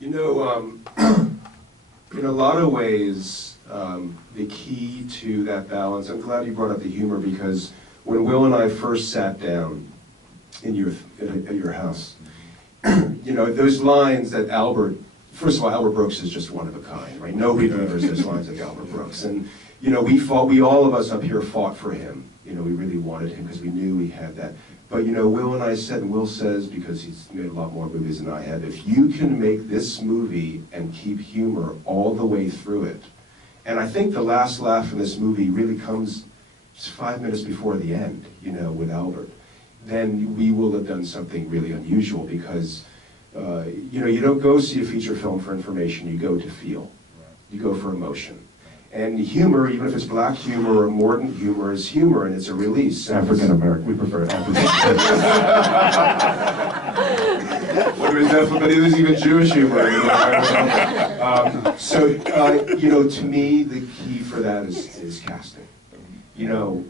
You know, in a lot of ways, the key to that balance, I'm glad you brought up the humor, because when Will and I first sat down at your house, you know, those lines that Albert, first of all, Albert Brooks is just one of a kind, right? Nobody delivers those lines like Albert Brooks. And, you know, we all of us up here fought for him. You know, we really wanted him because we knew he had that. But, you know, Will and I said, and Will says, because he's made a lot more movies than I have, if you can make this movie and keep humor all the way through it, and I think the last laugh in this movie really comes just 5 minutes before the end, you know, with Albert, then we will have done something really unusual, because, you know, you don't go see a feature film for information, you go to feel. You go for emotion. And humor, even if it's black humor or mordant humor, is humor, and it's a release. African American, we prefer African American. But there's even Jewish humor. You know? So, you know, to me, the key for that is casting. You know,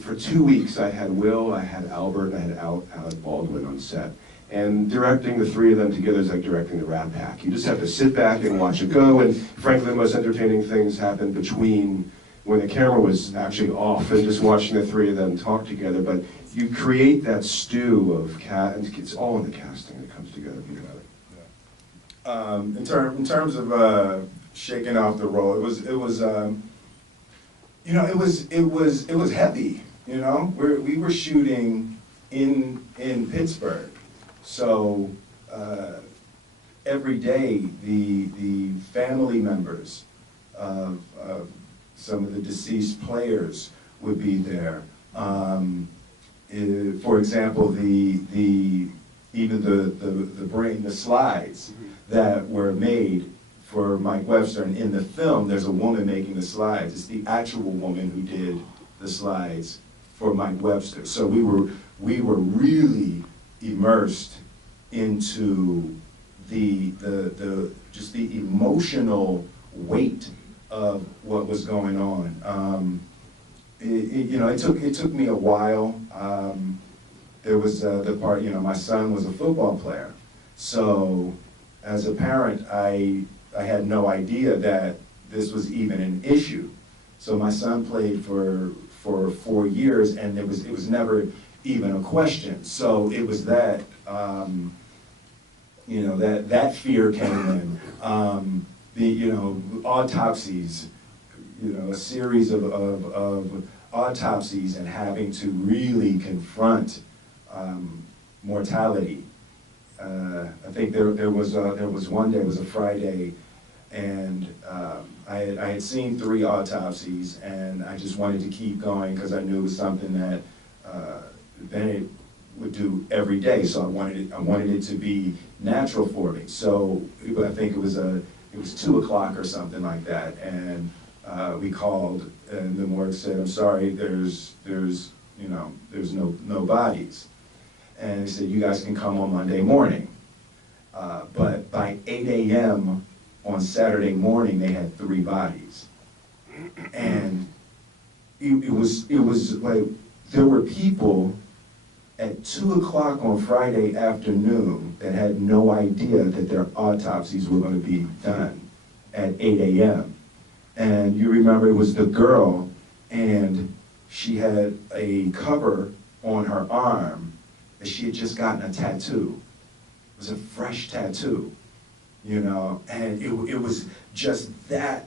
for 2 weeks, I had Will, I had Albert, and I had Alec Baldwin on set. And directing the three of them together is like directing the Rat Pack. You just have to sit back and watch it go, and frankly, the most entertaining things happen between when the camera was actually off and just watching the three of them talk together. But you create that stew of and it's all in the casting that comes together beautifully. In terms of shaking off the role, it was you know, it was heavy. You know, we were shooting in Pittsburgh. So every day, the family members of some of the deceased players would be there. For example, the slides that were made for Mike Webster, and in the film, there's a woman making the slides. It's the actual woman who did the slides for Mike Webster. So we were really immersed into just the emotional weight of what was going on. You know, it took me a while. There was the part, you know, my son was a football player, so as a parent, I had no idea that this was even an issue. So my son played for 4 years, and it was never even a question. So it was that, you know, that fear came in. You know, autopsies, you know, a series of autopsies, and having to really confront mortality. I think there was one day, it was a Friday, and I had seen 3 autopsies, and I just wanted to keep going because I knew it was something that Bennet would do every day. So I wanted it to be natural for me. So I think it was 2 o'clock or something like that, and we called, and the morgue said, "I'm sorry, there's no bodies." And they said, "You guys can come on Monday morning." But by 8 a.m. on Saturday morning, they had 3 bodies. And it was like, there were people at 2 o'clock on Friday afternoon that had no idea that their autopsies were going to be done at 8 a.m. And you remember, it was the girl, and she had a cover on her arm that she had just gotten a tattoo. It was a fresh tattoo, you know, and it was just that,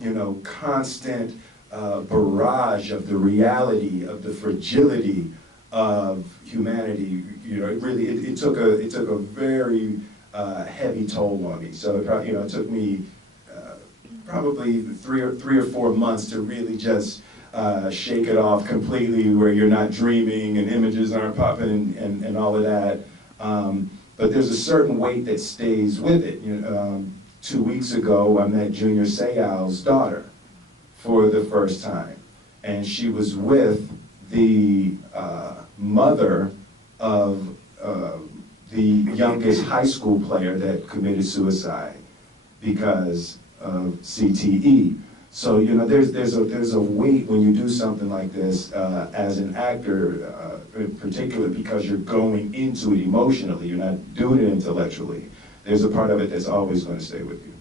you know, constant barrage of the reality of the fragility of humanity. You know, it took a very heavy toll on me. So it took me probably three or four months to really just shake it off completely, where you're not dreaming and images aren't popping and all of that. But there's a certain weight that stays with it. 2 weeks ago, I met Junior Seau's daughter for the first time, and she was with the mother of the youngest high school player that committed suicide because of CTE. So there's a weight when you do something like this as an actor, in particular, because you're going into it emotionally. You're not doing it intellectually. there's a part of it that's always going to stay with you.